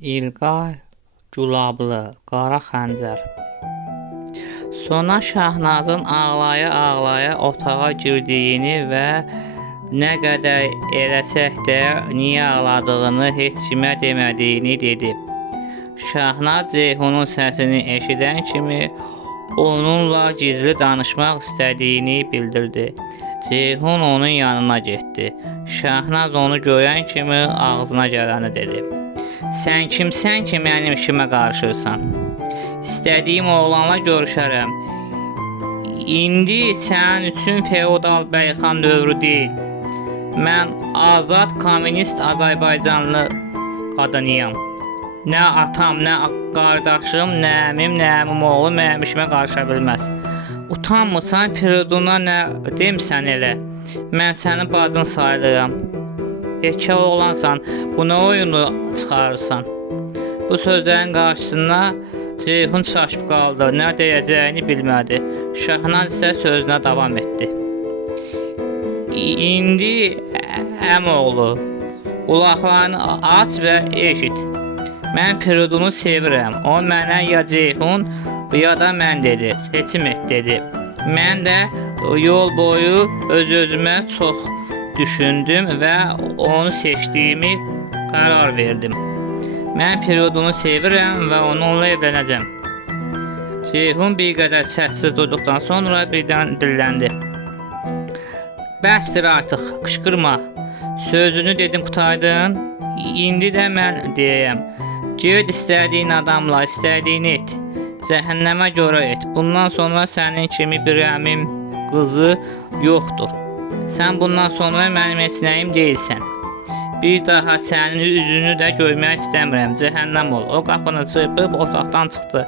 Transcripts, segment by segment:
İlqay Gülablı, Qara Xəncər. Sonra Şahnazın ağlaya-ağlaya otağa girdiyini və nə qədər eləsək də niyə ağladığını heç kimə demədiyini dedi. Şahnaz Ceyhunun səsini eşidən kimi onunla gizli danışmaq istədiyini bildirdi. Ceyhun onun yanına getdi. Şahnaz onu görən kimi ağzına gələni dedi. Sən kimsən ki, mənim işimə qarışırsan? İstədiyim oğlanla görüşərəm. İndi sənin üçün feodal bəyxan dövrü deyil. Mən azad kommunist Azərbaycanlı qadınıyam. Nə atam, nə qardaşım, nə əmim, nə əmim oğlu mənim işimə qarışa bilməz. Utanmırsan, Firiduna nə demisən elə? Mən sənin bacın sayılıram. Yekə oğlansan, bu nə oyunu çıxarırsan? Bu sözlərin qarşısında Ceyhun çaşıb qaldı, nə deyəcəyini bilmədi. Şahnaz isə sözünə davam etdi. İndi əmoğlu, qulaqlarını aç və eşit. Mən Firidunu sevirəm. O mənə ya Ceyhun, ya da mən dedi. Seçim et dedi. Mən də yol boyu öz-özümə çox düşündüm və onu seçdiyimi qərar verdim. Mən Firidunu sevirəm və onunla evlənəcəm. Ceyhun bir qədər səssiz durduqdan sonra birdən dilləndi. Bəsdir artıq, qışqırma. Sözünü dedim, qurtardın. İndi də mən deyəyəm. Get istədiyin adamla, istədiyini et. Cəhənnəmə görə et. Bundan sonra sənin kimi bir əmim qızı yoxdur. Sən bundan sonra mənim heç nəyim deyilsən. Bir daha sənin üzünü də görmək istəmirəm. Cəhənnəm ol. O qapını çırpıb otaqdan çıxdı.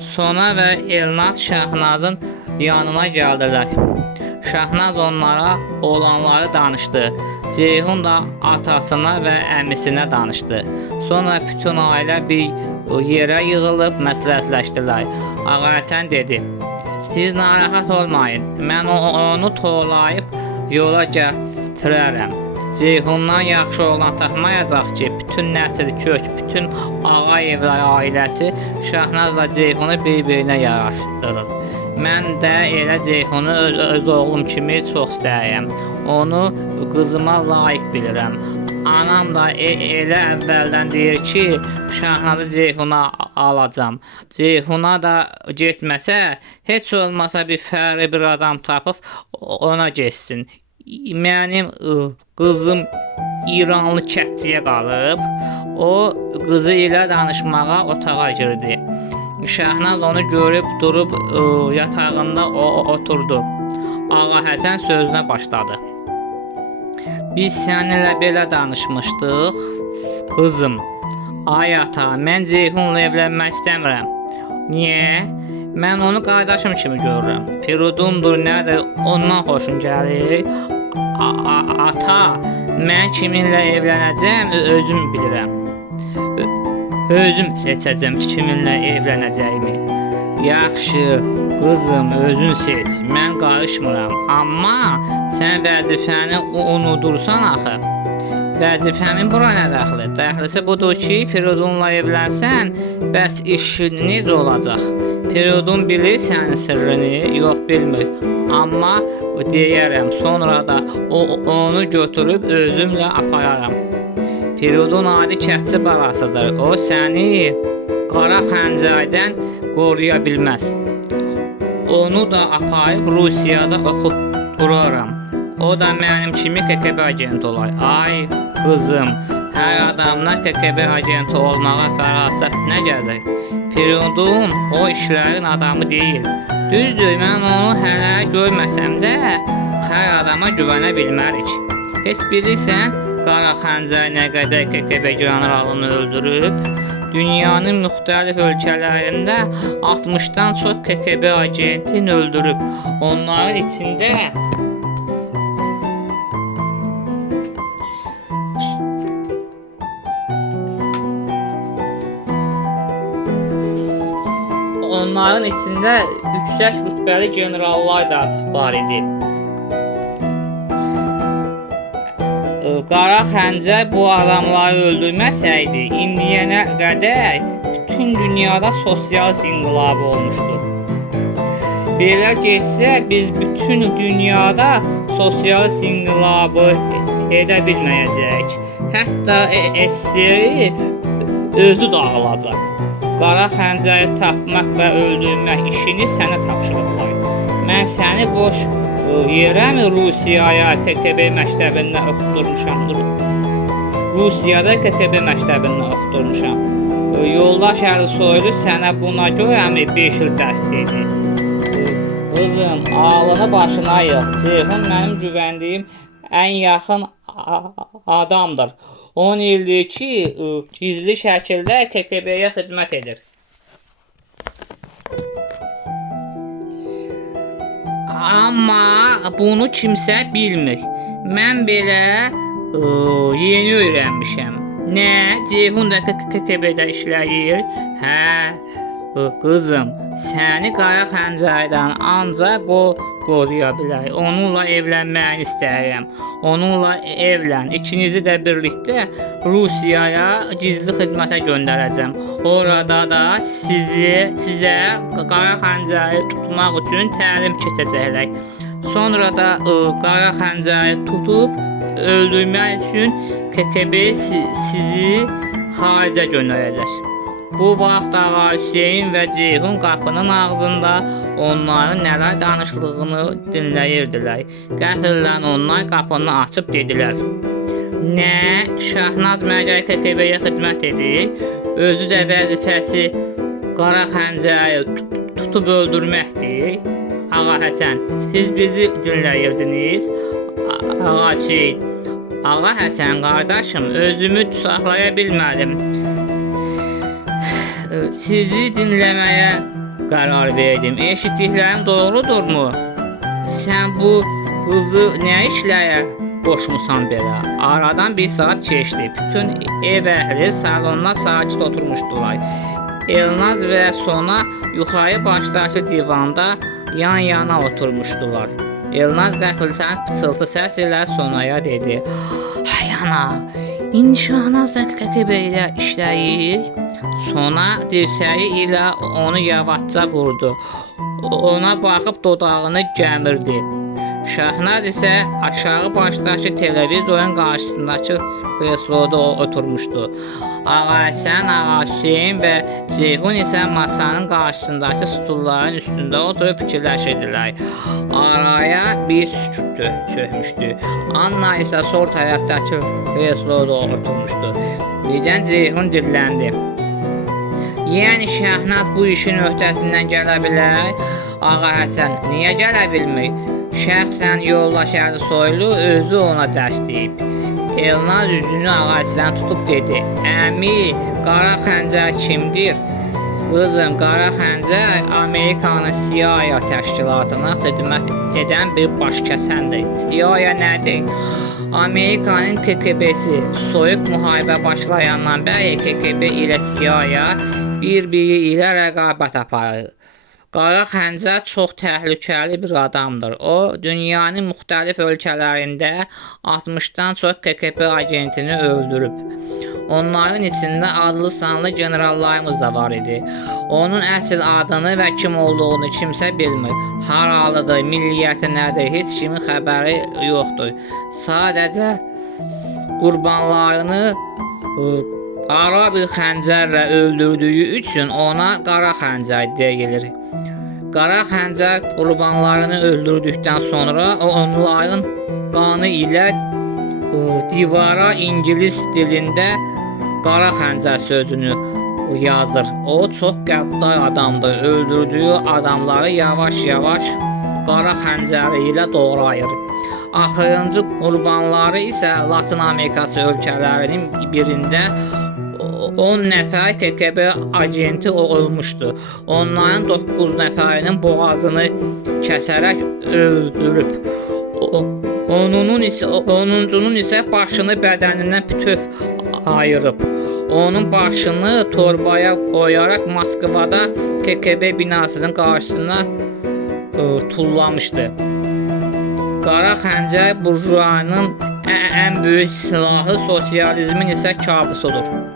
Sona və Elnaz Şahnazın yanına gəldilər. Şahnaz onlara olanları danışdı. Ceyhun da atasına və əmisinə danışdı. Sonra bütün ailə bir yerə yığılıb məsləhətləşdilər. Ağahəsən dedi: Siz narahat olmayın. Mən onu toğlayıb yola gətirərəm. Ceyhundan yaxşı oğlan tapmayacaq ki, bütün nəsil kök, bütün Ağayevlər ailəsi Şahnazla Ceyhunu bir-birinə yaraşdırır. Mən də elə Ceyhunu öz oğlum kimi çox istəyirəm. Onu qızıma layiq bilirəm. Anam da elə əvvəldən deyir ki, Şahnazı Ceyhuna alacam. Ceyhuna da getməsə, heç olmasa bir fərqli bir adam tapıb ona getsin. Mənim qızım İranlı kətçiyə qalıb. O qızı ilə danışmağa otağa girdi. Şahnaz onu görüb durub yatağında oturdu. Ağahəsən sözünə başladı. Biz səninlə belə danışmışdıq, qızım. Ay ata, mən Ceyhunla evlənmək istəmirəm. Niyə? Mən onu qardaşım kimi görürəm. Firidundur, nədir, ondan xoşum gəlir. Ata, mən kiminlə evlənəcəm, özüm bilirəm. Özüm seçəcəm ki, kiminlə evlənəcəyimi. Yaxşı, qızım, özün seç, mən qarışmıram. Amma sən vəzifəni unudursan axı. Vəzifəmin bura nə dəxli? Dəxlisi budur ki, Firidunla evlənsən, bəs işin necə olacaq? Firidun bilir sənin sirrini, yox bilmir. Amma deyərəm, sonra da onu götürüb özümlə apararam. Firidun adi kətçi balasıdır. O səni Qara Xəncərdən qoruya bilməz. Onu da aparıb Rusiyada oxutduraram. O da mənim kimi KGB agenti olar. Ay qızım, hər adamdan KGB agenti olmağa fərasət nə gəzir? Firidun o işlərin adamı deyil. Düzdür, mən onu hələ görməsəm də hər adama güvənə bilmərik. Heç bilirsən, Qara Xəncər nə qədər KGB generalını öldürüb? Dünyanın müxtəlif ölkələrində 60-dan çox KGB agentin öldürüb. Onların içində yüksək rütbəli generallar da var idi. Qara xəncər bu adamları öldürməsəydi, indiyənə qədər bütün dünyada sosialist inqilab olmuşdu. Belə getsə biz bütün dünyada sosialist inqilabı edə bilməyəcəyik. Hətta SSR özü dağılacaq. Qara xəncəri tapmaq və öldürmək işini sənə tapşırıblar. Mən səni boş yerəmi Rusiyaya KGB məktəbindən oxutdurmuşam. Rusiyada KGB məktəbindən oxutdurmuşam. Yoldaş Əlisoylu sənə buna görəmi 5 il dərs dedi. Qızım, ağlını başına yığ. Ceyhun mənim güvəndiyim ən yaxın adamdır. 10 ildir ki, gizli şəkildə KGB-yə xidmət edir. Amma bunu kimsə bilmir. Mən belə yeni öyrənmişəm. Nə? Ceyhun da KGB-də işləyir? Hə, qızım, səni qara xəncərdən ancaq qoruya bilər. Onunla evlənməyini istəyirəm. Onunla evlən. İkinizi də birlikdə Rusiyaya gizli xidmətə göndərəcəm. Orada da sizə qara xəncəri tutmaq üçün təlim keçəcəklər. Sonra da qara xəncəri tutub öldürmək üçün KGB sizi xaricə göndərəcək. Bu vaxt Ağa Hüseyin və Ceyhun qapının ağzında onların nələr danışdığını dinləyirdilər. Qəfildən onlar qapını açıb dedilər: "Nə? Şahnaz məgər KGB-yə xidmət edir? Özü də vəzifəsi qara xəncəri tutub öldürməkdir." Ağa Həsən, siz bizi dinləyirdiniz? Ağa Hüseyin: "Ağa Həsən qardaşım, özümü saxlaya bilmədim. Sizi dinləməyə qərar verdim. Eşitdiklərim doğrudurmu? Sən bu qızı nə işləyə qoşmusan belə?" Aradan bir saat keçdi. Bütün ev əhli salonda sakit oturmuşdular. Elnaz və Sona yuxarı başdakı divanda yan-yana oturmuşdular. Elnaz qəfildən pıçıltı səs ilə Sonaya dedi: "Hay ana, indi Şahnaz da KGB-də işləyir." Sona dirsəyi ilə onu yavaşca vurdu. Ona baxıb dodağını gəmirdi. Şahnaz isə aşağı başdakı televizorun qarşısındakı kresloda oturmuşdu. Ağa Həsən, Ağa Hüseyin və Ceyhun isə masanın qarşısındakı stulların üstündə oturub fikirləşirdilər. Araya bir sükut çökmüşdü. Anna isə sol tərəfdəki kresloda oturmuşdu. Birdən Ceyhun dilləndi: "Yəni Şahnaz bu işin öhdəsindən gələ bilər?" Ağa Həsən: "Niyə gələ bilmir? Şəxsən yoldaş Əlisoylu özü ona dərs deyib." Elnaz üzünü Ağa Həsənə tutub dedi: "Əmi, qara xəncər kimdir?" "Qızım, qara xəncər Amerikanın CIA təşkilatına xidmət edən bir başkəsəndir." CIA nədir? Amerikanın KGB-si soyuq müharibə başlayandan bəri KGB ilə CIA bir-biri ilə rəqabət aparır. Qara xəncər çox təhlükəli bir adamdır. O, dünyanın müxtəlif ölkələrində 60-dan çox KGB agentini öldürüb. Onların içində adlı sanlı generallarımız da var idi. Onun əsl adını və kim olduğunu kimsə bilmir. Haralıdır, milliyyəti nədir, heç kimin xəbəri yoxdur. Sadəcə qurbanlarını qara bir xəncərlə öldürdüyü üçün ona qara xəncər deyilir. Qara xəncər qurbanlarını öldürdükdən sonra onların qanı ilə divara ingilis dilində qara xəncər sözünü yazır. O çox qəddar adamdır. Öldürdüyü adamları yavaş-yavaş qara xəncəri ilə doğrayır. Axırıncı qurbanları isə Latin Amerikası ölkələrinin birində 10 nəfər KGB agenti olmuşdu. Onların 9 nəfərinin boğazını kəsərək öldürüb. Onuncunun isə başını bədənindən bütöv ayırıb. Onun başını torbaya qoyaraq Moskvada KGB binasının qarşısına tullamışdı. Qara xəncər burjuanın ən böyük silahı, sosializmin isə kabusudur.